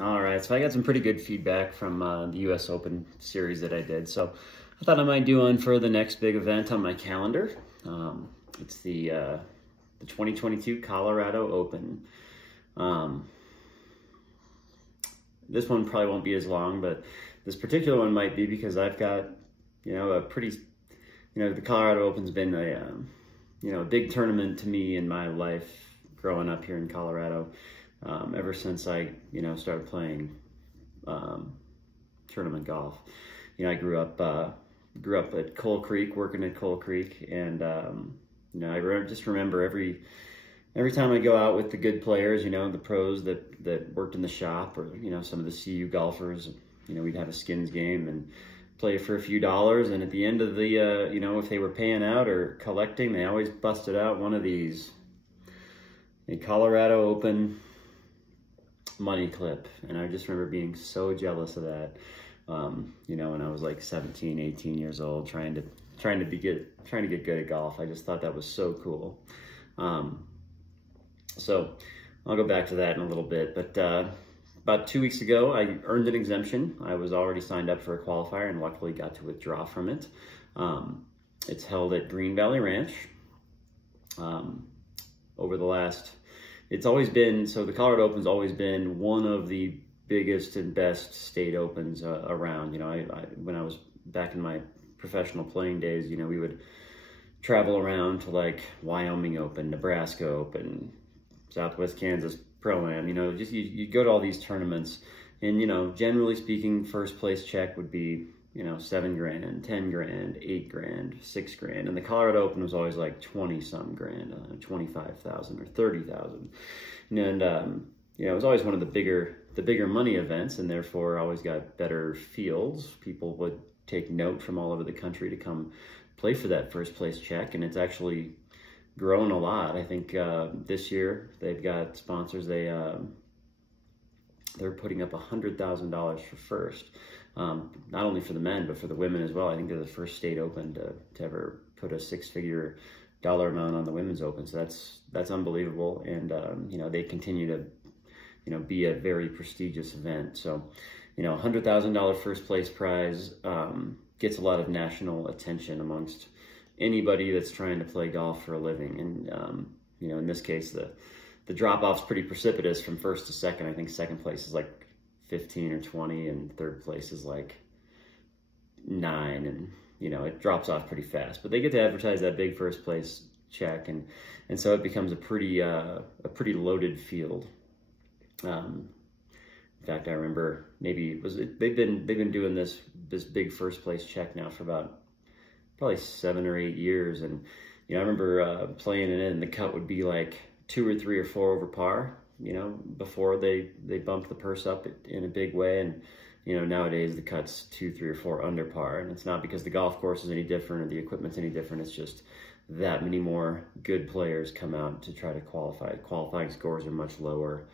All right, so I got some pretty good feedback from the U.S. Open series that I did. So I thought I might do one for the next big event on my calendar. It's the 2022 Colorado Open. This one probably won't be as long, but this particular one might be because I've got, a pretty, the Colorado Open's been a big tournament to me in my life growing up here in Colorado. Ever since I, started playing tournament golf. I grew up at Coal Creek, working at Coal Creek, and I just remember every time I go out with the good players, the pros that worked in the shop, or some of the CU golfers, we'd have a skins game and play for a few dollars, and at the end of the if they were paying out or collecting, they always busted out one of these, a Colorado Open money clip. And I just remember being so jealous of that, when I was like 17, 18 years old, trying to get good at golf. I just thought that was so cool. So I'll go back to that in a little bit, but about 2 weeks ago, I earned an exemption. I was already signed up for a qualifier and luckily got to withdraw from it. It's held at Green Valley Ranch. It's always been, so the Colorado Open's always been one of the biggest and best state opens around. When I was back in my professional playing days, we would travel around to like Wyoming Open, Nebraska Open, Southwest Kansas Pro-Am, you go to all these tournaments, and, generally speaking, first place check would be, $7 grand, 10 grand, 8 grand, 6 grand. And the Colorado Open was always like 20 some grand, 25,000 or 30,000. And, it was always one of the bigger money events, and therefore always got better fields. People would take note from all over the country to come play for that first place check. And it's actually grown a lot. I think this year they've got sponsors. They're putting up $100,000 for first. Not only for the men, but for the women as well. I think they're the first state open to ever put a six-figure dollar amount on the women's open. So that's unbelievable. And, they continue to, be a very prestigious event. So, $100,000 first place prize gets a lot of national attention amongst anybody that's trying to play golf for a living. And, in this case, the drop-off's pretty precipitous from first to second. I think second place is like 15 or 20, and third place is like 9, and it drops off pretty fast. But they get to advertise that big first place check, and so it becomes a pretty loaded field. In fact, I remember they've been doing this big first place check now for about probably 7 or 8 years, and I remember playing it in, and the cut would be like 2 or 3 or 4 over par. Before they bumped the purse up in a big way. And, nowadays the cut's 2, 3, or 4 under par. And it's not because the golf course is any different or the equipment's any different. It's just that many more good players come out to try to qualify. Qualifying scores are much lower.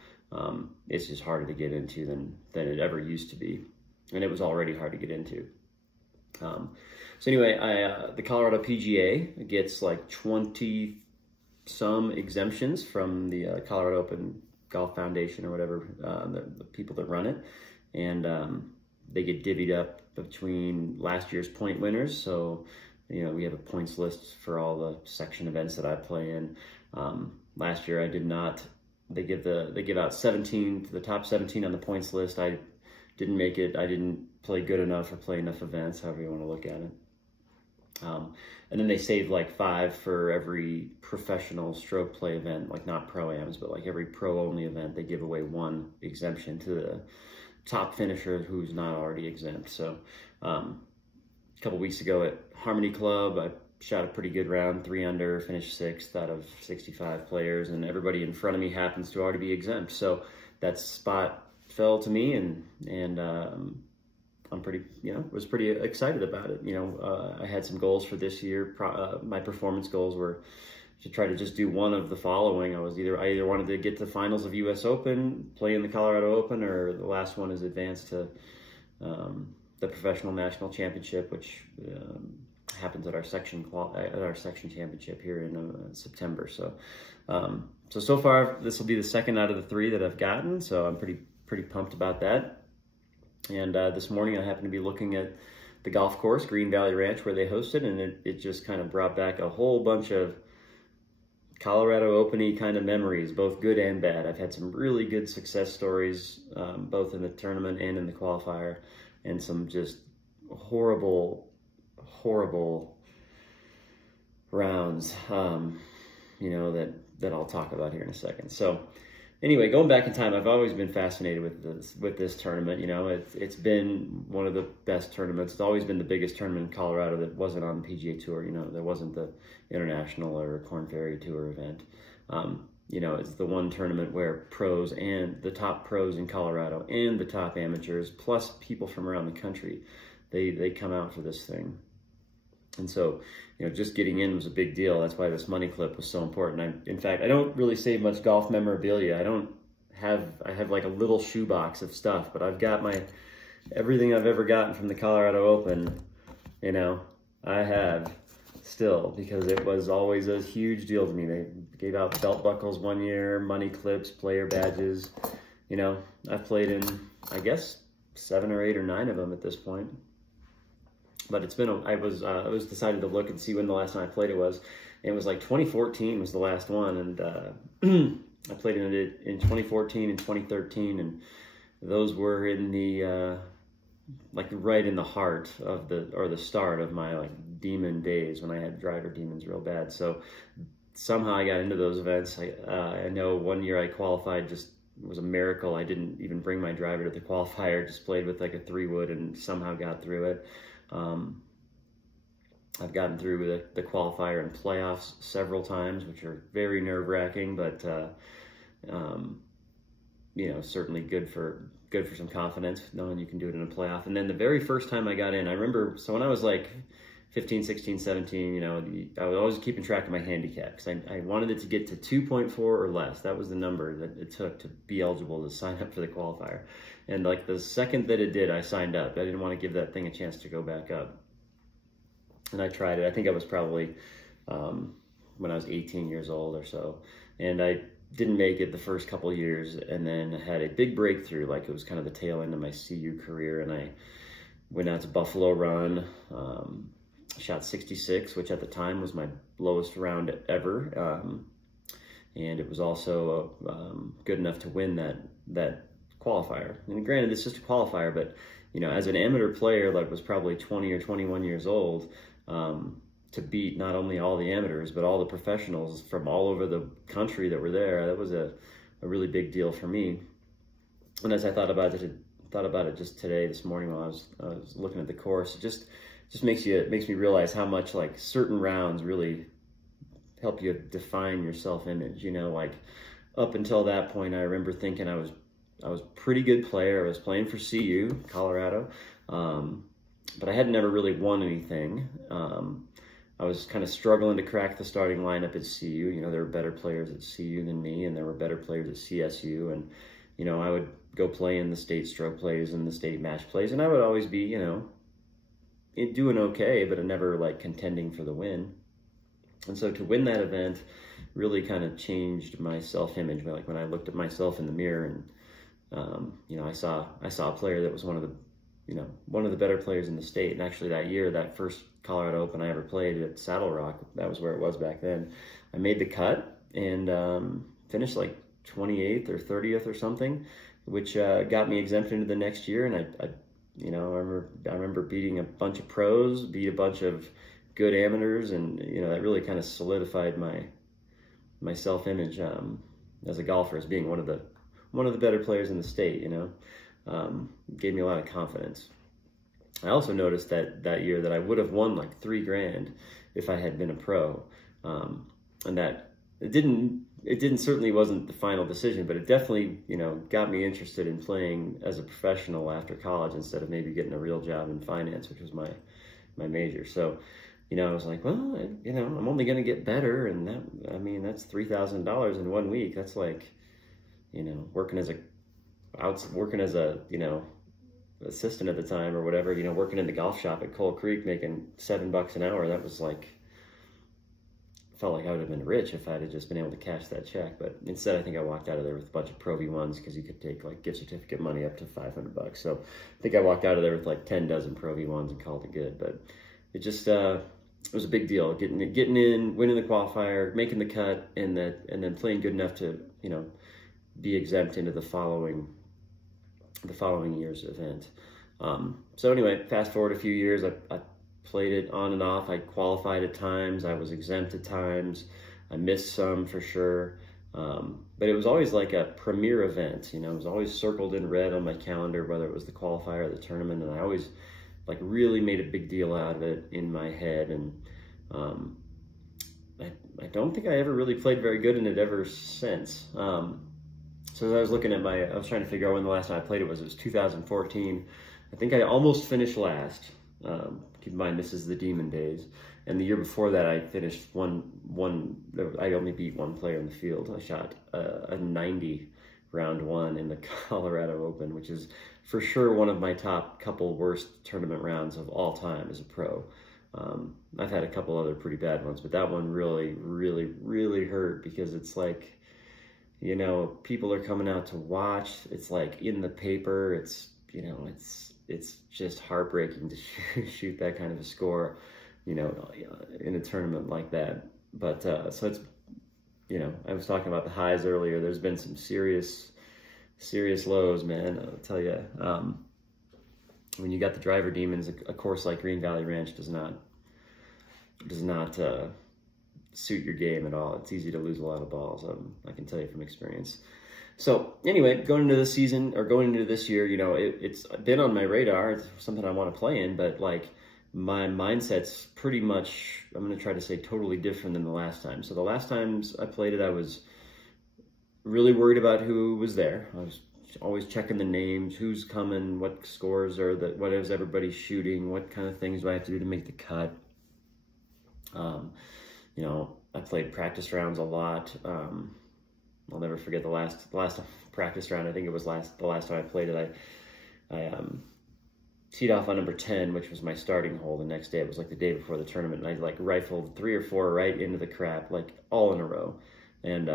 It's just harder to get into than it ever used to be. And it was already hard to get into. So anyway, the Colorado PGA gets like 20 some exemptions from the Colorado Open Golf Foundation or whatever, the people that run it, and they get divvied up between last year's point winners. So we have a points list for all the section events that I play in. Last year I did not. They give out 17 to the top 17 on the points list. I didn't make it. I didn't play good enough or play enough events, however you want to look at it. And then they save like 5 for every professional stroke play event, like not pro-ams, but like every pro-only event, they give away 1 exemption to the top finisher who's not already exempt. So a couple weeks ago at Harmony Club, I shot a pretty good round, 3 under, finished 6th out of 65 players, and everybody in front of me happens to already be exempt. So that spot fell to me, and I'm was pretty excited about it. I had some goals for this year. My performance goals were to try to just do one of the following. I either wanted to get to the finals of US Open, play in the Colorado Open, or the last one is advance to the Professional National Championship, which happens at our section championship here in September. So so far this will be the second out of the 3 that I've gotten. So I'm pretty pumped about that. And this morning I happened to be looking at the golf course, Green Valley Ranch, where they hosted, and it just kind of brought back a whole bunch of Colorado Open-y kind of memories, both good and bad. I've had some really good success stories, both in the tournament and in the qualifier, and some just horrible rounds, you know, that I'll talk about here in a second. So anyway, going back in time, I've always been fascinated with this tournament. You know, it's been one of the best tournaments. It's always been the biggest tournament in Colorado that wasn't on the PGA Tour. You know, there wasn't the International or Korn Ferry Tour event. You know, it's the one tournament where pros and the top pros in Colorado and the top amateurs, plus people from around the country, they come out for this thing. And so, you know, just getting in was a big deal. That's why this money clip was so important. In fact, I don't really save much golf memorabilia. I have like a little shoebox of stuff, but I've got everything I've ever gotten from the Colorado Open, you know, I have still, because it was always a huge deal to me. They gave out belt buckles one year, money clips, player badges. You know, I've played in, I guess, 7 or 8 or 9 of them at this point. But it's been, I was decided to look and see when the last time I played it was. And it was like 2014 was the last one. And I played in it in 2014 and 2013. And those were in the, like right in the heart of the start of my like demon days when I had driver demons real bad. So somehow I got into those events. I know one year I qualified, just it was a miracle. I didn't even bring my driver to the qualifier, just played with like a 3-wood and somehow got through it. I've gotten through the qualifier and playoffs several times, which are very nerve-wracking, but you know, certainly good for some confidence, knowing you can do it in a playoff. And then the very first time I got in, I remember, so when I was like 15, 16, 17, you know, I was always keeping track of my handicap because I wanted it to get to 2.4 or less. That was the number that it took to be eligible to sign up for the qualifier. And like the second that it did, I signed up. I didn't want to give that thing a chance to go back up. And I tried it. I think I was probably when I was 18 years old or so. And I didn't make it the first couple of years, and then had a big breakthrough. Like it was kind of the tail end of my CU career. And I went out to Buffalo Run, shot 66, which at the time was my lowest round ever. And it was also good enough to win that qualifier. And granted, it's just a qualifier, but you know, as an amateur player that was probably 20 or 21 years old, to beat not only all the amateurs, but all the professionals from all over the country that were there, that was a really big deal for me. And as I thought about it just today, this morning while I was looking at the course, it just makes me realize how much like certain rounds really help you define your self-image. You know, like up until that point, I remember thinking I was a pretty good player. I was playing for CU, Colorado, but I had never really won anything. I was kind of struggling to crack the starting lineup at CU. You know, there were better players at CU than me, and there were better players at CSU. And, you know, I would go play in the state stroke plays and the state match plays, and I would always be, you know, doing okay, but never like contending for the win. And so to win that event really kind of changed my self-image. Like when I looked at myself in the mirror and, you know, I saw a player that was one of the better players in the state. And actually that year, that first Colorado Open I ever played at Saddle Rock, that was where it was back then, I made the cut and finished like 28th or 30th or something, which got me exempt into the next year. And I remember beating a bunch of pros, beat a bunch of good amateurs, and you know, that really kind of solidified my self-image as a golfer, as being one of the better players in the state. You know, gave me a lot of confidence. I also noticed that year that I would have won like $3 grand if I had been a pro, and that it certainly wasn't the final decision, but it definitely, you know, got me interested in playing as a professional after college instead of maybe getting a real job in finance, which was my major. So, you know, I was like, well, you know, I'm only going to get better, and that's $3,000 in 1 week. That's like, you know, working as a, you know, assistant at the time or whatever, you know, working in the golf shop at Coal Creek, making $7 an hour. That was like felt like I would have been rich if I'd have just been able to cash that check. But instead, I think I walked out of there with a bunch of Pro V1s, because you could take like gift certificate money up to $500. So I think I walked out of there with like 10 dozen Pro V1s and called it good. But it just, it was a big deal getting in, winning the qualifier, making the cut, and then playing good enough to, you know, be exempt into the following year's event. So anyway, fast forward a few years, I played it on and off. I qualified at times, I was exempt at times, I missed some for sure. But it was always like a premier event, you know, it was always circled in red on my calendar, whether it was the qualifier or the tournament, and I always like really made a big deal out of it in my head. And I don't think I ever really played very good in it ever since. So as I was looking at I was trying to figure out when the last time I played it was 2014. I think I almost finished last. Keep in mind, this is the Demon days. And the year before that, I finished I only beat one player in the field. I shot a 90 round one in the Colorado Open, which is for sure one of my top couple worst tournament rounds of all time as a pro. I've had a couple other pretty bad ones, but that one really, really, really hurt, because it's like, you know, people are coming out to watch. It's like in the paper. It's, you know, it's just heartbreaking to shoot that kind of a score, you know, in a tournament like that. But so it's, you know, I was talking about the highs earlier. There's been some serious lows, man. I'll tell you. When you got the driver demons, a course like Green Valley Ranch does not suit your game at all. It's easy to lose a lot of balls. I can tell you from experience. So anyway, going into the season, or going into this year, you know, it's been on my radar. It's something I want to play in, but like my mindset's pretty much, I'm going to try to say, totally different than the last time. So the last times I played it, I was really worried about who was there. I was always checking the names, who's coming, what scores are what is everybody shooting, what kind of things do I have to do to make the cut. You know, I played practice rounds a lot. I'll never forget the last practice round. I think it was the last time I played it. I teed off on number 10, which was my starting hole the next day. It was like the day before the tournament, and I like rifled 3 or 4 right into the crap, like all in a row, and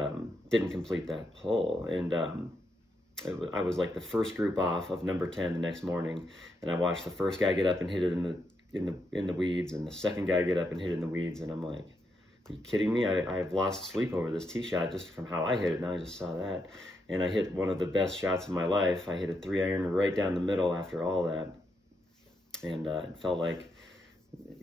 didn't complete that hole. And I was like the first group off of number 10 the next morning, and I watched the first guy get up and hit it in the weeds, and the second guy get up and hit it in the weeds, and I'm like, are you kidding me? I've lost sleep over this tee shot just from how I hit it. Now I just saw that. And I hit one of the best shots of my life. I hit a 3-iron right down the middle after all that. And it felt like,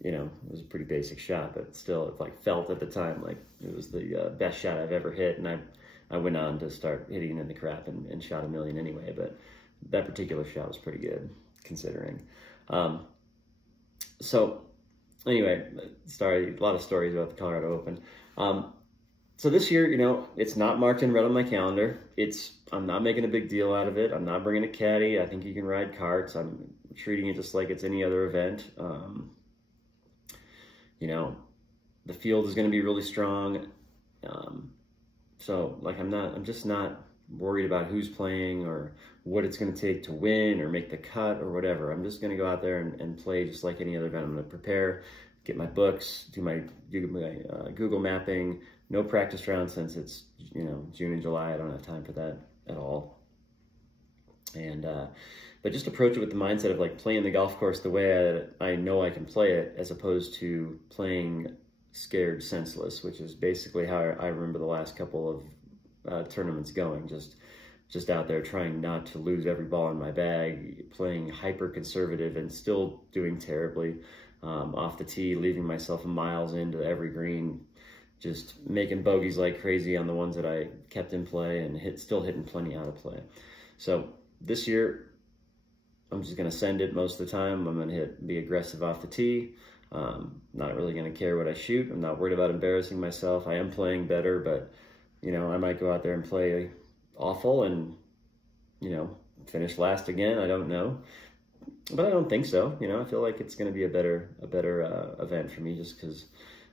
you know, it was a pretty basic shot, but still it like felt at the time like it was the best shot I've ever hit. And I went on to start hitting in the crap and shot a million anyway. But that particular shot was pretty good considering. So anyway, a lot of stories about the Colorado Open. So this year, you know, it's not marked in red on my calendar. I'm not making a big deal out of it. I'm not bringing a caddy. I think you can ride carts. I'm treating it just like it's any other event. You know, the field is going to be really strong. So like, I'm just not worried about who's playing or what it's going to take to win or make the cut or whatever. I'm just going to go out there and play just like any other event. I'm going to prepare, get my books, do my Google mapping. No practice round since it's, you know, June and July. I don't have time for that at all. And but just approach it with the mindset of like playing the golf course the way I know I can play it, as opposed to playing scared senseless, which is basically how I remember the last couple of tournaments going. Just out there trying not to lose every ball in my bag, playing hyper conservative and still doing terribly off the tee, leaving myself miles into every green, just making bogeys like crazy on the ones that I kept in play, and still hitting plenty out of play. So this year, I'm just going to send it most of the time. I'm going to be aggressive off the tee. Not really going to care what I shoot. I'm not worried about embarrassing myself. I am playing better, but, you know, I might go out there and play awful and, you know, finish last again. I don't know, but I don't think so. You know, I feel like it's going to be a better event for me, just because,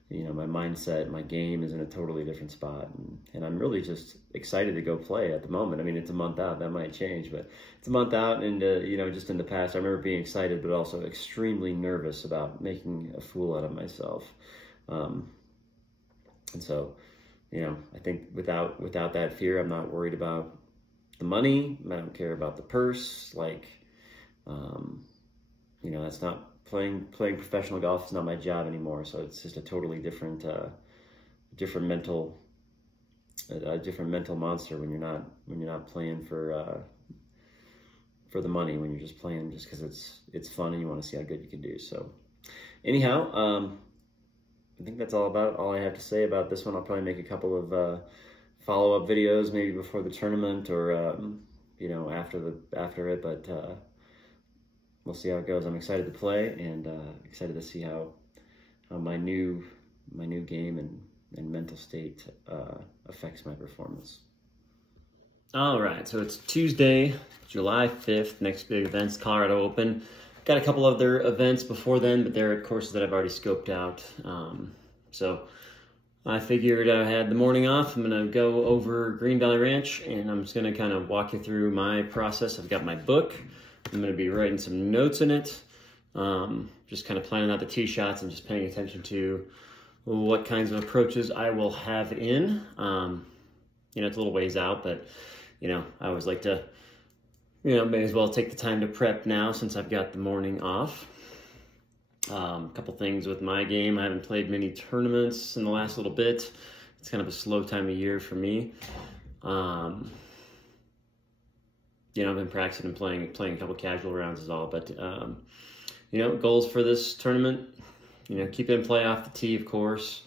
you know, my mindset, my game is in a totally different spot, and I'm really just excited to go play at the moment. I mean, it's a month out. That might change, but it's a month out, and you know, just in the past, I remember being excited, but also extremely nervous about making a fool out of myself. And so, I think without that fear, I'm not worried about the money. I don't care about the purse. Like, that's not playing professional golf is not my job anymore. So it's just a totally different mental monster when you're not playing for the money, when you're just playing just because it's fun and you want to see how good you can do. So anyhow, I think that's all I have to say about this one. I'll probably make a couple of follow-up videos, maybe before the tournament or after it. But we'll see how it goes. I'm excited to play and excited to see how my new game and mental state affects my performance. All right, so it's Tuesday, July 5th. Next big event's Colorado Open. Got a couple other events before then, but they're at courses that I've already scoped out. So I figured I had the morning off. I'm going to go over Green Valley Ranch, and I'm just going to kind of walk you through my process. I've got my book. I'm going to be writing some notes in it, just kind of planning out the tee shots and just paying attention to what kinds of approaches I will have in. It's a little ways out, but, I always like to may as well take the time to prep now since I've got the morning off. A couple things with my game. I haven't played many tournaments in the last little bit. It's kind of a slow time of year for me. I've been practicing and playing a couple casual rounds is all. But, goals for this tournament, keep it in play off the tee, of course.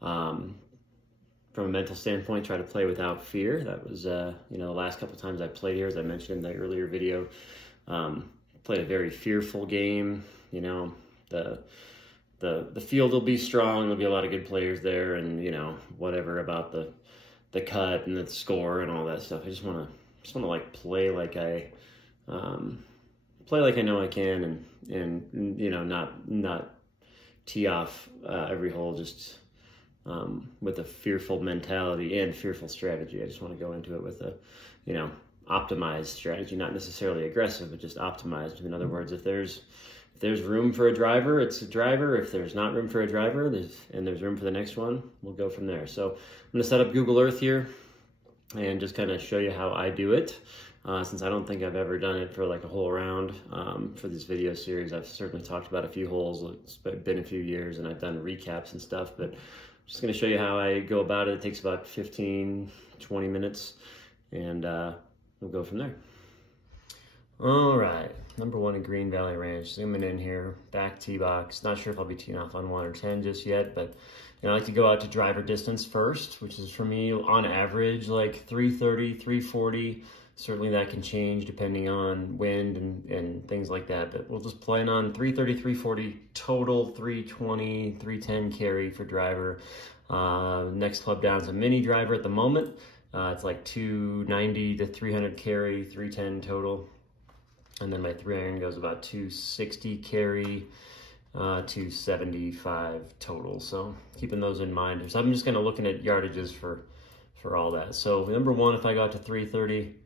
From a mental standpoint, try to play without fear. That was, the last couple times I played here, as I mentioned in the earlier video, played a very fearful game. The field will be strong. There'll be a lot of good players there, and whatever about the cut and the score and all that stuff. I just want to like play like I know I can, and not tee off every hole just. With a fearful mentality and fearful strategy. I just want to go into it with a, optimized strategy, not necessarily aggressive, but just optimized. In other words, if there's room for a driver, it's a driver. If there's not room for a driver, there's room for the next one, we'll go from there. So I'm going to set up Google Earth here and just kind of show you how I do it. Since I don't think I've ever done it for like a whole round for this video series. I've certainly talked about a few holes. It's been a few years and I've done recaps and stuff, but just going to show you how I go about it. It takes about 15, 20 minutes, and we'll go from there. All right, number 1 in Green Valley Ranch. Zooming in here, back tee box. Not sure if I'll be teeing off on 1 or 10 just yet, but I like to go out to driver distance first, which is for me on average like 330, 340. Certainly that can change depending on wind and things like that, but we'll just plan on 330, 340 total, 320, 310 carry for driver. Next club down is a mini driver at the moment. It's like 290 to 300 carry, 310 total. And then my 3-iron goes about 260 carry, 275 total. So keeping those in mind. So I'm just kind of looking at yardages for all that. So number 1, if I got to 330,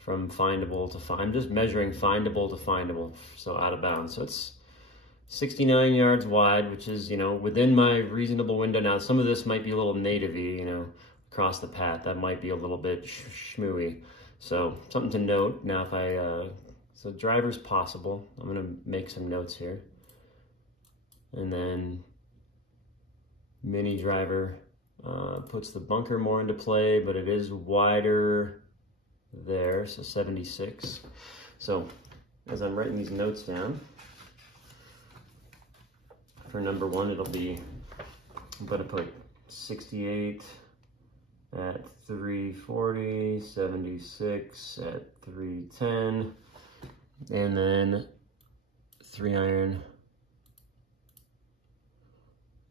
from findable to find, I'm just measuring findable to findable, so out of bounds. So it's 69 yards wide, which is, within my reasonable window. Now, some of this might be a little native-y, across the path. That might be a little bit shmooey. So something to note. Now, if so driver's possible. I'm gonna make some notes here. And then mini driver puts the bunker more into play, but it is wider there, so 76. So as I'm writing these notes down, for number 1, it'll be, I'm going to put 68 at 340, 76 at 310, and then 3-iron,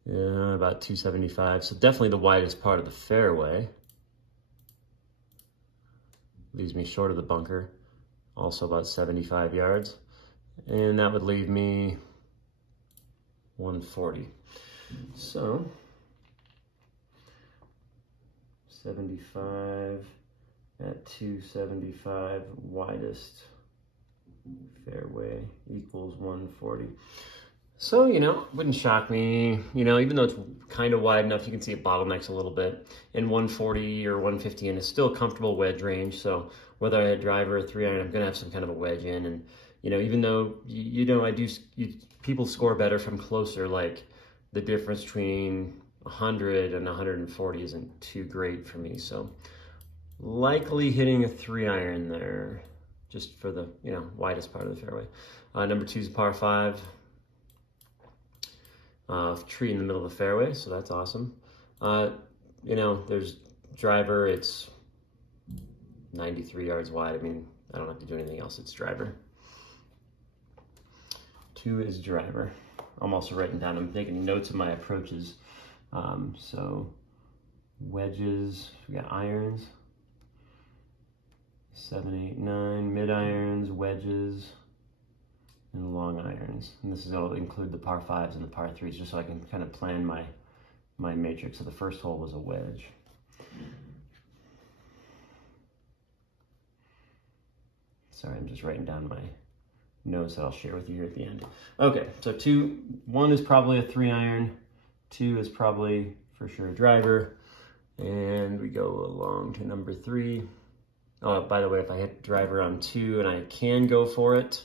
about 275. So definitely the widest part of the fairway. Leaves me short of the bunker, also about 75 yards. And that would leave me 140. So 75 at 275, widest fairway equals 140. So, you know, wouldn't shock me, you know, even though it's kind of wide enough, you can see it bottlenecks a little bit. In 140 or 150, and it's still a comfortable wedge range. So whether I had driver or 3-iron, I'm going to have some kind of a wedge in. And, you know, even though, you know, people score better from closer, like the difference between 100 and 140 isn't too great for me. So likely hitting a 3-iron there, just for the, you know, widest part of the fairway. Number 2 is a par 5. Tree in the middle of the fairway, so that's awesome. You know, there's driver, it's 93 yards wide. I mean, I don't have to do anything else, it's driver. 2 is driver. I'm also writing down, I'm taking notes of my approaches. So wedges, we got irons, 7, 8, 9, mid irons, wedges, and long irons. And this is all include the par 5s and the par 3s, just so I can kind of plan my matrix. So the first hole was a wedge. Sorry, I'm just writing down my notes that I'll share with you here at the end. Okay, so 1 is probably a 3-iron, 2 is probably for sure a driver, and we go along to number 3. Oh, by the way, if I hit driver on 2 and I can go for it,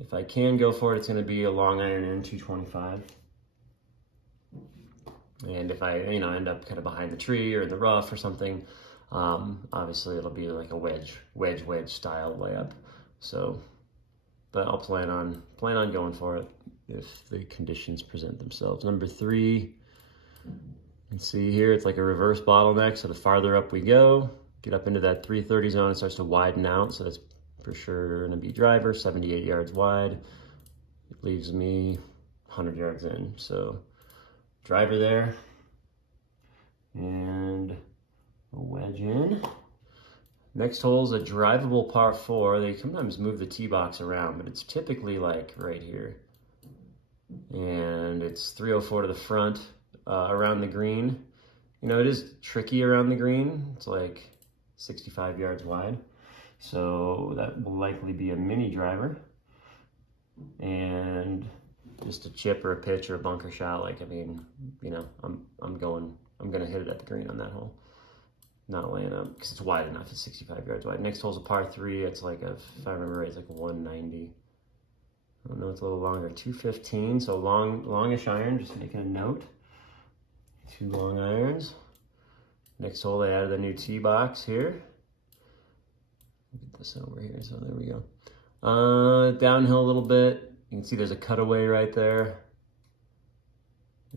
if I can go for it, it's going to be a long iron in 225. And if I, you know, end up kind of behind the tree or in the rough or something, obviously it'll be like a wedge style layup. So, but I'll plan on going for it if the conditions present themselves. Number 3, you can see here it's like a reverse bottleneck. So the farther up we go, get up into that 330 zone, it starts to widen out. So that's for sure gonna be driver, 78 yards wide. It leaves me 100 yards in. So driver there, and a wedge in. Next hole is a drivable par 4. They sometimes move the tee box around, but it's typically like right here. And it's 304 to the front, around the green. You know, it is tricky around the green. It's like 65 yards wide. So that will likely be a mini driver, and just a chip or a pitch or a bunker shot. Like, I mean, you know, I'm gonna hit it at the green on that hole, not laying up because it's wide enough. It's 65 yards wide. Next hole's a par 3. It's like if I remember right, it's like a 190. I don't know, it's a little longer, 215. So longish iron. Just making a note. 2 long irons. Next hole, they added a new tee box here. Get this over here, so there we go. Downhill a little bit. You can see there's a cutaway right there.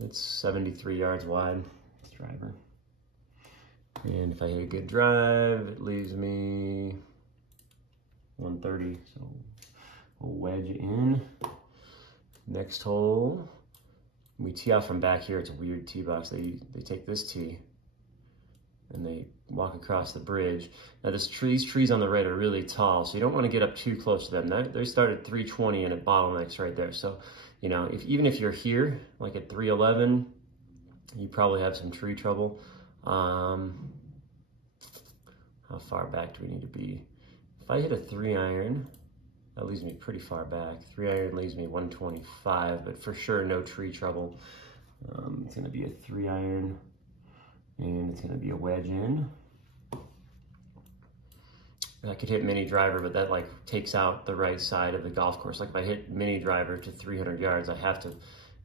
It's 73 yards wide. It's driver. And if I hit a good drive, it leaves me 130. So we'll wedge in. Next hole, we tee off from back here. It's a weird tee box. They take this tee and they walk across the bridge. Now these trees on the right are really tall, so you don't want to get up too close to them. They start at 320 and it bottlenecks right there. So, you know, even if you're here, like at 311, you probably have some tree trouble. How far back do we need to be? If I hit a 3-iron, that leaves me pretty far back. 3-iron leaves me 125, but for sure no tree trouble. It's gonna be a 3-iron. And it's gonna be a wedge in. I could hit mini driver, but that like takes out the right side of the golf course. Like if I hit mini driver to 300 yards, I have to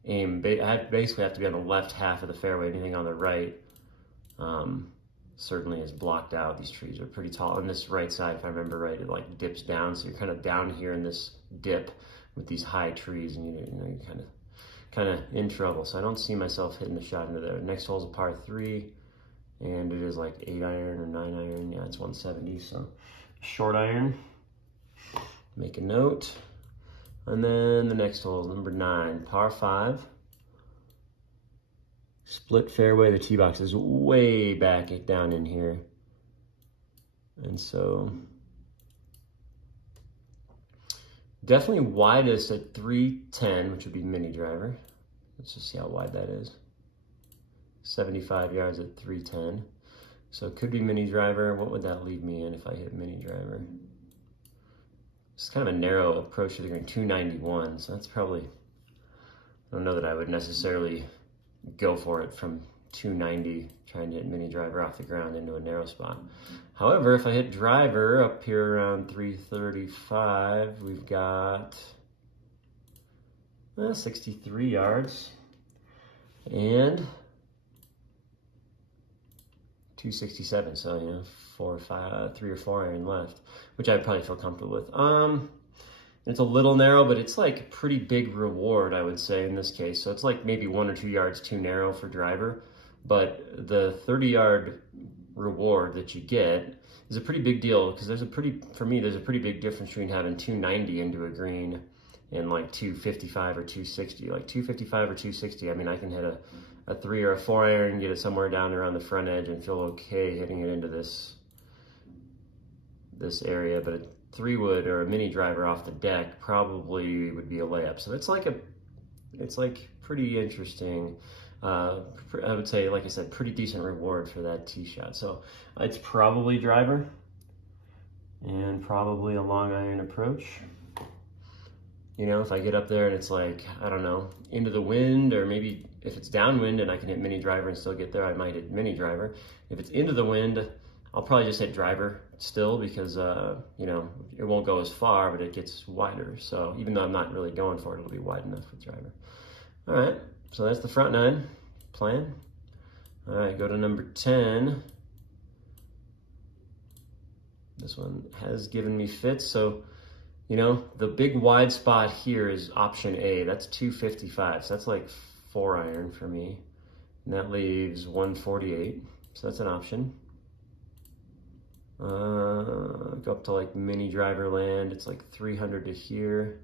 aim, I basically have to be on the left half of the fairway. Anything on the right certainly is blocked out. These trees are pretty tall. And this right side, if I remember right, it like dips down. So you're kind of down here in this dip with these high trees, and you're kind of in trouble. So I don't see myself hitting the shot into there. Next hole's a par 3. And it is like 8-iron or 9-iron. Yeah, it's 170. So short iron, make a note. And then the next hole is number 9, par 5. Split fairway. The tee box is way back down in here. And so definitely widest at 310, which would be mini driver. Let's just see how wide that is. 75 yards at 310. So it could be mini driver. What would that leave me in if I hit mini driver? It's kind of a narrow approach to the green, 291. So that's probably I don't know that I would necessarily go for it from 290, trying to hit mini driver off the ground into a narrow spot. However, if I hit driver up here around 335, we've got 63 yards and 267. So, you know, 3 or 4 iron left, which I'd probably feel comfortable with. It's a little narrow, but it's like a pretty big reward, I would say, in this case. So it's like maybe 1 or 2 yards too narrow for driver, but the 30-yard reward that you get is a pretty big deal, because for me, there's a pretty big difference between having 290 into a green and like 255 or 260. Like 255 or 260, I mean, I can hit a 3 or a 4 iron, get it somewhere down around the front edge and feel okay hitting it into this area, but a 3-wood or a mini driver off the deck probably would be a layup. So it's like pretty interesting. I would say, like I said, pretty decent reward for that tee shot. So it's probably driver and probably a long iron approach. You know, if I get up there and it's like, I don't know, into the wind, or maybe if it's downwind and I can hit mini driver and still get there, I might hit mini driver. If it's into the wind, I'll probably just hit driver still, because, you know, it won't go as far, but it gets wider. So even though I'm not really going for it, it'll be wide enough with driver. All right, so that's the front 9 plan. All right, go to number 10. This one has given me fits. So, you know, the big wide spot here is option A. That's 255. So that's like 4 iron for me. And that leaves 148. So that's an option. Go up to like mini driver land. It's like 300 to here.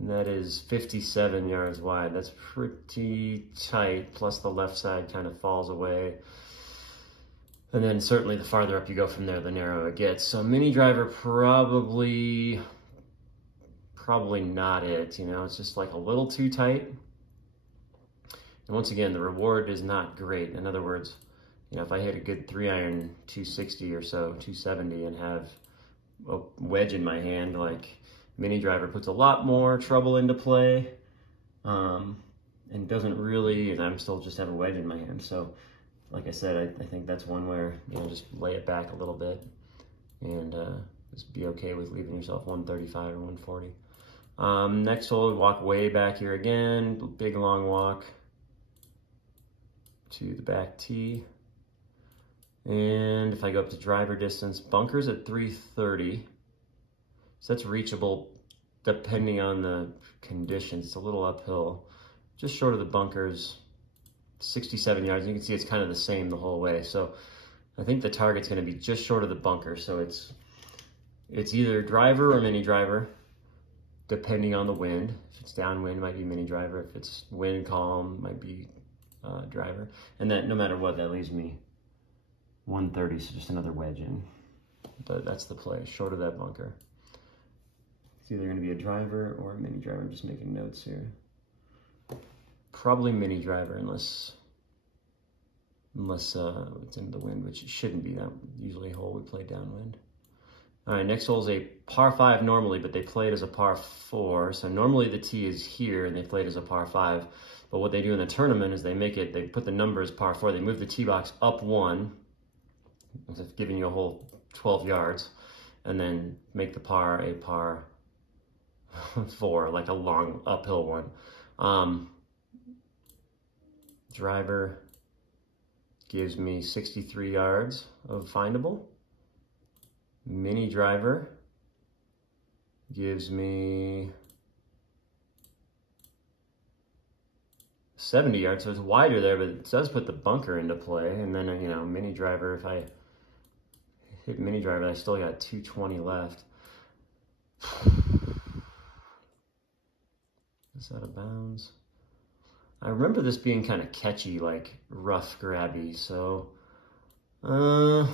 And that is 57 yards wide. That's pretty tight. Plus the left side kind of falls away. And then certainly the farther up you go from there, the narrower it gets. So mini driver probably not it, you know, it's just like a little too tight. And once again, the reward is not great. In other words, you know, if I hit a good 3 iron 260 or so, 270, and have a wedge in my hand, like mini driver puts a lot more trouble into play, and doesn't really, and I'm still just have a wedge in my hand. So like I said, I think that's one where, you know, just lay it back a little bit and just be okay with leaving yourself 135 or 140. Next hole, walk way back here again, big long walk to the back tee. And if I go up to driver distance, bunkers at 330. So that's reachable depending on the conditions. It's a little uphill, just short of the bunkers, 67 yards. You can see it's kind of the same the whole way. So I think the target's going to be just short of the bunker. So it's either driver or mini driver, depending on the wind. If it's downwind, it might be mini driver. If it's wind calm, it might be driver. And that, no matter what, that leaves me 130, so just another wedge in. But that's the play, short of that bunker. It's either going to be a driver or a mini driver. I'm just making notes here. Probably mini driver, unless it's into the wind, which it shouldn't be. That usually a hole we play downwind. All right, next hole is a par 5 normally, but they play it as a par 4. So normally the tee is here, and they play it as a par 5. But what they do in the tournament is they put the number as par 4. They move the tee box up 1, giving you a whole 12 yards, and then make the par a par 4, like a long uphill one. Driver gives me 63 yards of findable. Mini driver gives me 70 yards, so it's wider there, but it does put the bunker into play. And then, you know, mini driver, if I hit mini driver, I still got 220 left. Is that out of bounds? I remember this being kind of catchy, like rough grabby, so I don't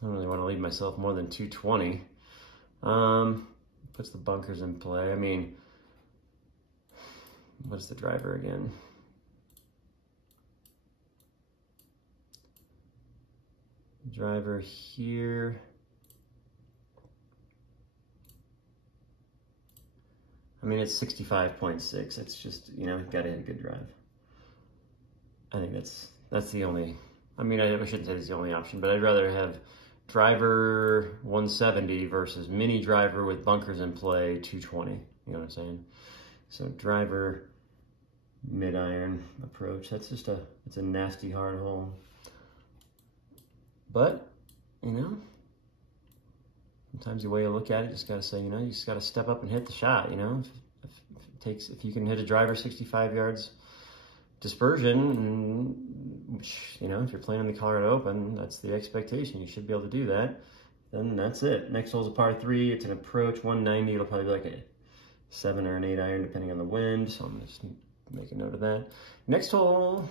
really want to leave myself more than 220. Puts the bunkers in play. I mean, what's the driver again? Driver here. I mean, it's 65.6. It's just, you know, got to hit a good drive. I think that's the only, I mean, I shouldn't say it's the only option, but I'd rather have driver 170 versus mini driver with bunkers in play 220. You know what I'm saying? So driver mid-iron approach. That's just it's a nasty hard hole. But, you know, sometimes the way you look at it, you just got to say, you know, you just got to step up and hit the shot, you know. If you can hit a driver 65 yards dispersion, and, which, you know, if you're playing in the Colorado Open, that's the expectation. You should be able to do that. Then that's it. Next hole's a par 3. It's an approach 190. It'll probably be like a 7 or an 8 iron, depending on the wind. So I'm just make a note of that. Next hole,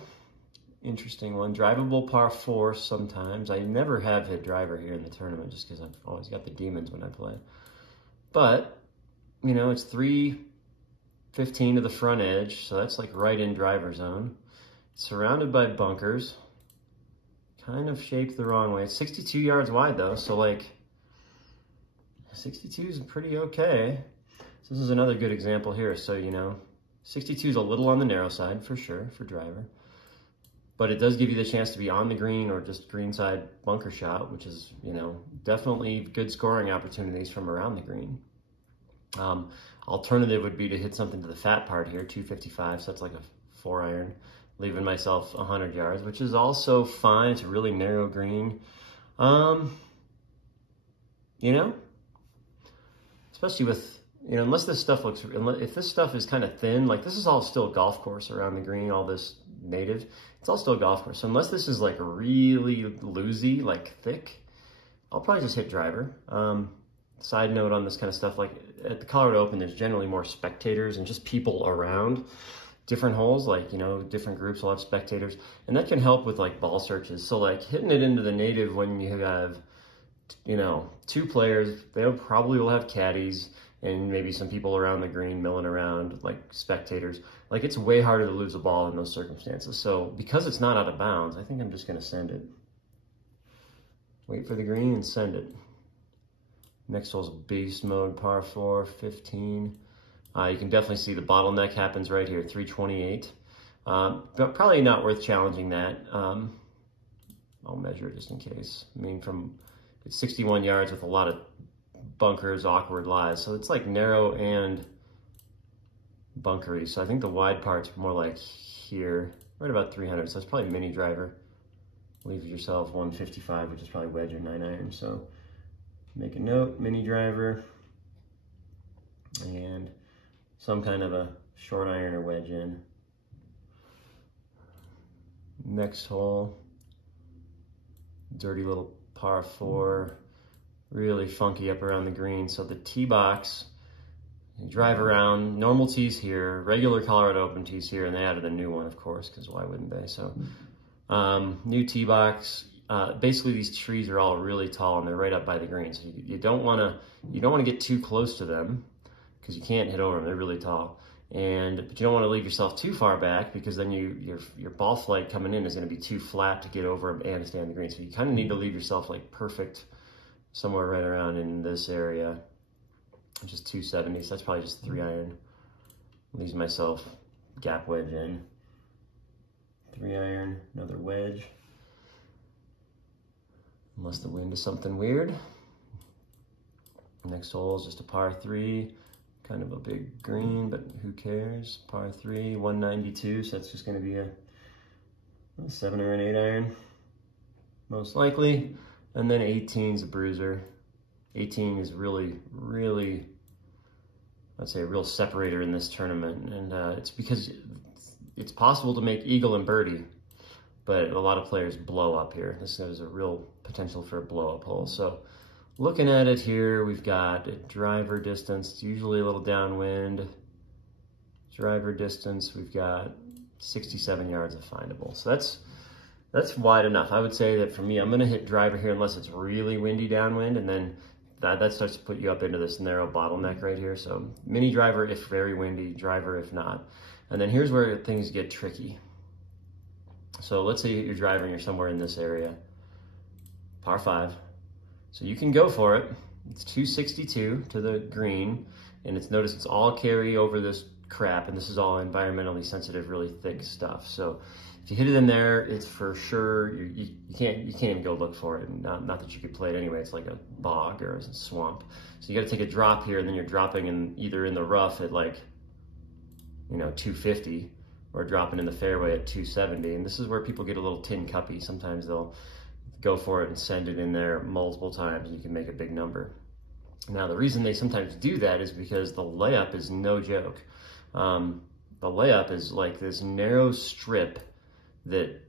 interesting one. Drivable par 4 sometimes. I never have hit driver here in the tournament just because I've always got the demons when I play. But, you know, it's 315 to the front edge, so that's like right in driver zone. It's surrounded by bunkers. Kind of shaped the wrong way. It's 62 yards wide though, so like 62 is pretty okay. So this is another good example here. So, you know, 62 is a little on the narrow side for sure for driver, but it does give you the chance to be on the green or just greenside bunker shot, which is, you know, definitely good scoring opportunities from around the green. Alternative would be to hit something to the fat part here, 255, so that's like a 4 iron, leaving myself 100 yards, which is also fine. It's a really narrow green. You know, especially with, you know, unless this stuff looks, if this stuff is kind of thin, like this is all still golf course around the green, all this native, it's all still golf course. So unless this is like really loosey, like thick, I'll probably just hit driver. Side note on this kind of stuff, like at the Colorado Open, there's generally more spectators and just people around different holes, like, you know, different groups will have spectators, and that can help with like ball searches. So like hitting it into the native when you have, you know, 2 players, they probably will have caddies and maybe some people around the green milling around, like spectators. Like, it's way harder to lose a ball in those circumstances. So because it's not out of bounds, I think I'm just gonna send it. Wait for the green and send it. Next hole's beast mode, par 4, 15. You can definitely see the bottleneck happens right here, 328. But probably not worth challenging that. I'll measure it just in case. I mean, it's 61 yards with a lot of bunkers, awkward lies. So it's like narrow and bunkery. So I think the wide part's more like here, right about 300. So it's probably mini driver. Leave yourself 155, which is probably wedge or 9 iron. So make a note, mini driver, and some kind of a short iron or wedge in. Next hole, dirty little par 4, really funky up around the green. So the tee box, you drive around, normal tees here, regular Colorado Open tees here, and they added a new one, of course, because why wouldn't they? So new tee box. Basically, these trees are all really tall and they're right up by the green. So you don't want to get too close to them because you can't hit over them. They're really tall. But you don't want to leave yourself too far back because then your ball flight coming in is going to be too flat to get over them and stay on the green. So you kind of need to leave yourself like perfect somewhere right around in this area, which is 270. So that's probably just 3 iron. Leaves myself gap wedge in. 3 iron, another wedge. Unless the wind is something weird. Next hole is just a par 3, kind of a big green, but who cares? Par 3, 192, so that's just gonna be a 7 or an 8 iron, most likely. And then 18 is a bruiser. 18 is really, really, I'd say a real separator in this tournament. And it's because it's possible to make eagle and birdie, but a lot of players blow up here. This is a real potential for a blow up hole. So looking at it here, we've got a driver distance, usually a little downwind. Driver distance, we've got 67 yards of findable. So that's wide enough. I would say that for me, I'm gonna hit driver here unless it's really windy downwind, and then that starts to put you up into this narrow bottleneck right here. So mini driver if very windy, driver if not. And then here's where things get tricky. So let's say you're driving, you're somewhere in this area, par 5. So you can go for it. It's 262 to the green, and it's notice it's all carry over this crap, and this is all environmentally sensitive, really thick stuff. So if you hit it in there, it's for sure, you can't even go look for it. Not that you could play it anyway, it's like a bog or a swamp. So you gotta take a drop here, and then you're dropping either in the rough at like, 250, or dropping in the fairway at 270. And this is where people get a little tin cuppy. Sometimes they'll go for it and send it in there multiple times, and you can make a big number. Now, the reason they sometimes do that is because the layup is no joke. The layup is like this narrow strip that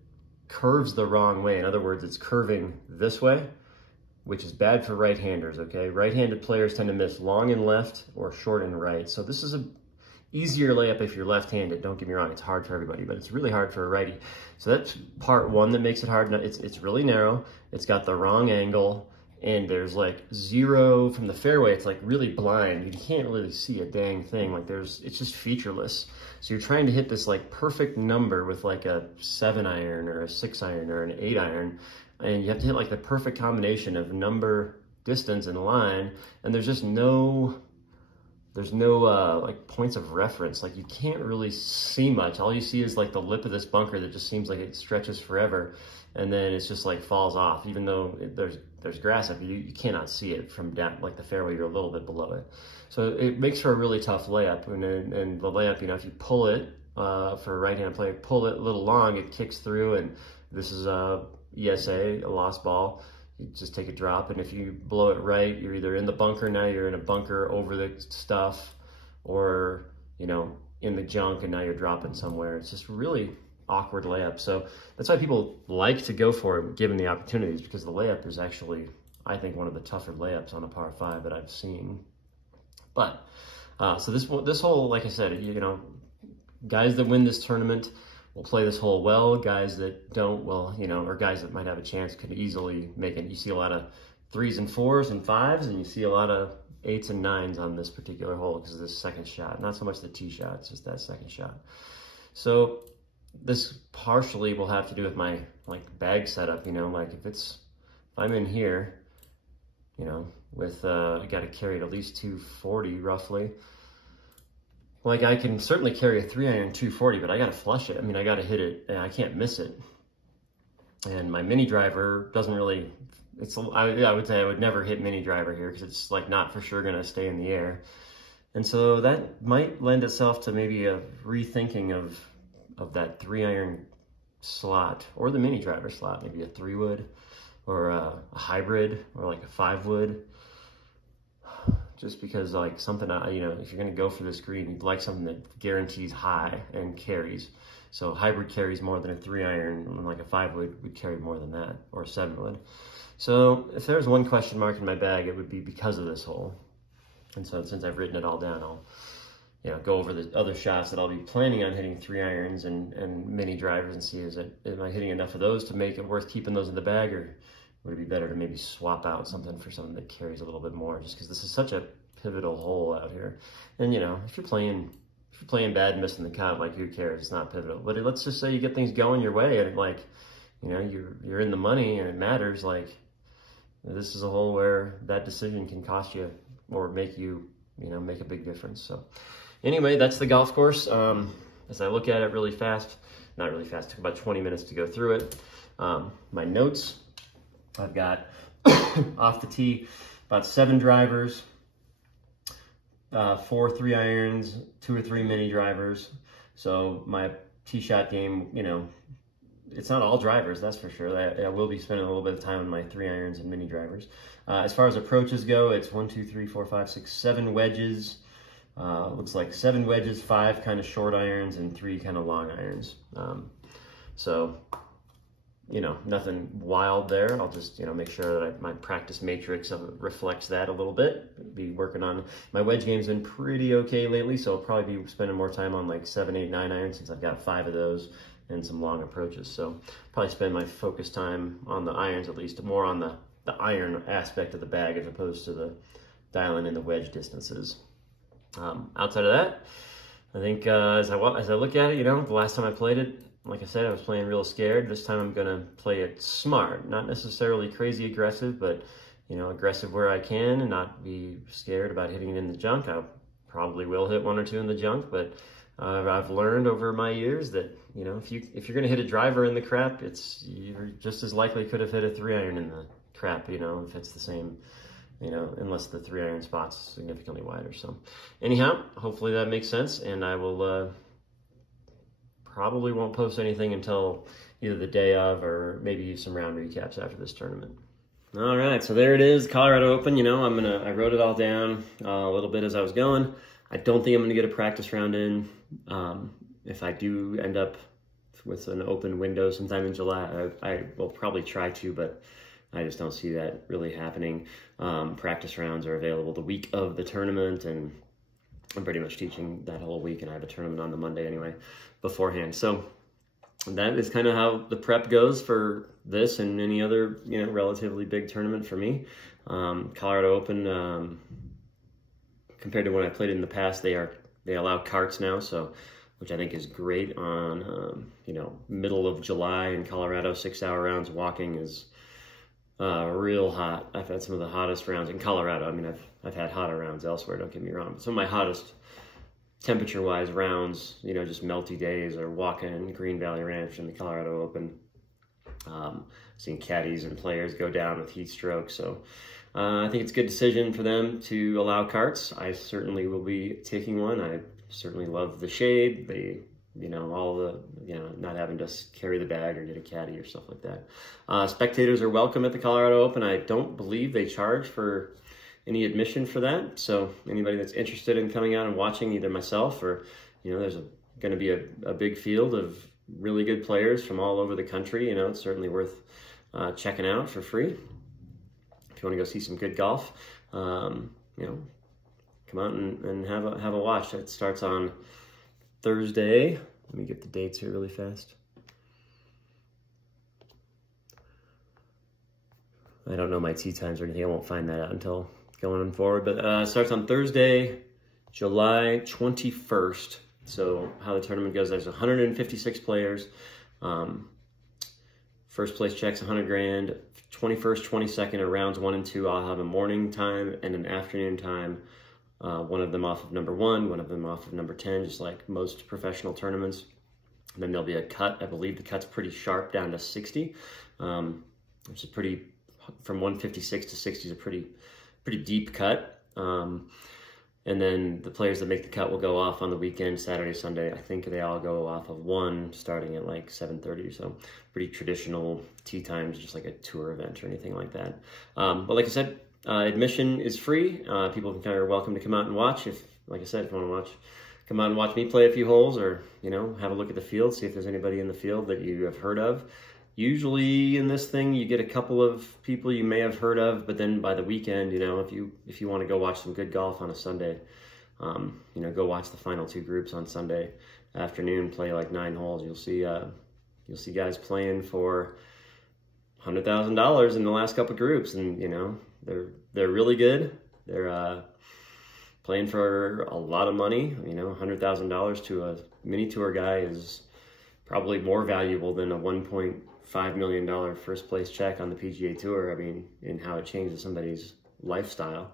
curves the wrong way. In other words, it's curving this way, which is bad for right-handers, okay? Right-handed players tend to miss long and left or short and right. So this is a easier layup if you're left-handed. Don't get me wrong, it's hard for everybody, but it's really hard for a righty. So that's part one that makes it hard. It's really narrow, it's got the wrong angle, and there's like zero from the fairway. It's like really blind. You can't really see a dang thing. Like it's just featureless. So you're trying to hit this like perfect number with like a 7-iron or a 6-iron or an 8-iron, and you have to hit like the perfect combination of number, distance, and line, and there's just no like points of reference. Like you can't really see much. All you see is like the lip of this bunker that just seems like it stretches forever, and then it's just like falls off. Even though there's grass up, you cannot see it from down, like the fairway, you're a little bit below it. So it makes for a really tough layup. And the layup, if you pull it for a right-hand player, pull it a little long, it kicks through, and this is a ESA, a lost ball. You just take a drop, and if you blow it right, you're either in the bunker, now you're in a bunker over the stuff, or in the junk, and now you're dropping somewhere. It's just really awkward layup. So that's why people like to go for it given the opportunities, because the layup is actually, I think, one of the tougher layups on a par 5 that I've seen. But so this hole, like I said, guys that win this tournament will play this hole well. Guys that don't, well, or guys that might have a chance could easily make it. You see a lot of 3s and 4s and 5s, and you see a lot of 8s and 9s on this particular hole because of this second shot. Not so much the tee shot, it's just that second shot. So this partially will have to do with my bag setup, like if I'm in here, with, I got to carry it at least 240 roughly. Like I can certainly carry a 3-iron 240, but I got to flush it. I mean, I got to hit it, and I can't miss it. And my mini driver doesn't really, I would say I would never hit mini driver here because it's like not for sure going to stay in the air. And so that might lend itself to maybe a rethinking of that 3-iron slot, or the mini driver slot, maybe a 3-wood or a hybrid, or like a 5-wood. Just because like something, if you're gonna go for this green, you'd like something that guarantees high and carries. So hybrid carries more than a 3-iron, and like a 5-wood would carry more than that, or a 7-wood. So if there's one question mark in my bag, it would be because of this hole. And so since I've written it all down, I'll go over the other shots that I'll be planning on hitting 3-irons and mini drivers, and see, am I hitting enough of those to make it worth keeping those in the bag, or would it be better to maybe swap out something for something that carries a little bit more, just because this is such a pivotal hole out here. And if you're playing bad and missing the cut, like, who cares? It's not pivotal. But let's just say you get things going your way, and you're in the money and it matters. Like, this is a hole where that decision can cost you or make you make a big difference. So anyway, that's the golf course. As I look at it really fast, not really fast, took about 20 minutes to go through it. My notes, I've got off the tee about 7 drivers, 4 3-irons, 2 or 3 mini drivers. So my tee shot game, it's not all drivers, that's for sure. I will be spending a little bit of time on my 3-irons and mini drivers. As far as approaches go, it's 1, 2, 3, 4, 5, 6, 7 wedges. Looks like 7 wedges, 5 kind of short irons, and 3 kind of long irons. So nothing wild there. I'll just, make sure that my practice matrix reflects that a little bit. Be working on, my wedge game's been pretty okay lately, so I'll probably be spending more time on like 7, 8, 9 irons, since I've got 5 of those and some long approaches. So probably spend my focus time on the irons, at least more on the iron aspect of the bag, as opposed to the dialing in the wedge distances. Outside of that, I think as I look at it, the last time I played it, like I said, I was playing real scared. This time I'm gonna play it smart, not necessarily crazy aggressive, but you know, aggressive where I can and not be scared about hitting it in the junk. I probably will hit 1 or 2 in the junk, but I've learned over my years that, you know, if you're going to hit a driver in the crap, you're just as likely could have hit a 3-iron in the crap, you know, if it's the same, you know, unless the 3-iron spot's significantly wider. So anyhow, hopefully that makes sense, and I will probably won't post anything until either the day of or maybe some round recaps after this tournament. All right, so there it is, Colorado Open. You know, I wrote it all down a little bit as I was going. I don't think I'm going to get a practice round in. If I do end up with an open window sometime in July, I will probably try to, but I just don't see that really happening. Practice rounds are available the week of the tournament, and I'm pretty much teaching that whole week, and I have a tournament on the Monday anyway beforehand. So that is kind of how the prep goes for this and any other, you know, relatively big tournament for me. Colorado Open, compared to when I played in the past, they allow carts now, so which I think is great on you know, middle of July in Colorado. 6-hour rounds walking is real hot. I've had some of the hottest rounds in Colorado. I mean, I've had hotter rounds elsewhere, don't get me wrong, but some of my hottest temperature-wise rounds, you know, just melty days, or walking in Green Valley Ranch in the Colorado Open. Seeing caddies and players go down with heat stroke. So I think it's a good decision for them to allow carts. I certainly will be taking one. I certainly love the shade. You know, all the, you know, not having to carry the bag or get a caddy or stuff like that. Spectators are welcome at the Colorado Open. I don't believe they charge for any admission for that. So anybody that's interested in coming out and watching, either myself or, you know, there's going to be a big field of really good players from all over the country. You know, it's certainly worth checking out for free. If you want to go see some good golf, you know, come out and have a watch. It starts on Thursday. Let me get the dates here really fast. I don't know my tee times or anything. I won't find that out until going forward. But it starts on Thursday, July 21st. So how the tournament goes, there's 156 players. First place checks $100,000. 21st, 22nd are rounds 1 and 2. I'll have a morning time and an afternoon time. One of them off of number 1, one of them off of number 10, just like most professional tournaments. And then there'll be a cut. I believe the cut's pretty sharp down to 60, which is pretty, from 156 to 60 is a pretty deep cut. And then the players that make the cut will go off on the weekend, Saturday, Sunday. I think they all go off of 1 starting at like 7:30 or so. Pretty traditional tee times, just like a tour event or anything like that. But like I said, admission is free. People are welcome to come out and watch. If, like I said, if you want to watch, come out and watch me play a few holes, or, you know, have a look at the field, see if there's anybody in the field that you have heard of. Usually in this thing, you get a couple of people you may have heard of, but then by the weekend, you know, if you want to go watch some good golf on a Sunday, you know, go watch the final 2 groups on Sunday afternoon, play like 9 holes. You'll see guys playing for $100,000 in the last couple groups, and, you know, they're really good. They're playing for a lot of money. You know, $100,000 to a mini tour guy is probably more valuable than a $1.5 million first place check on the PGA Tour. I mean, in how it changes somebody's lifestyle.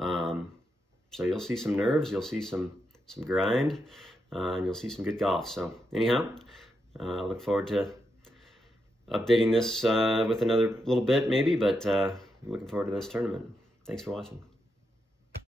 So you'll see some nerves, you'll see some grind, and you'll see some good golf. So anyhow, I look forward to updating this with another little bit maybe, but looking forward to this tournament. Thanks for watching.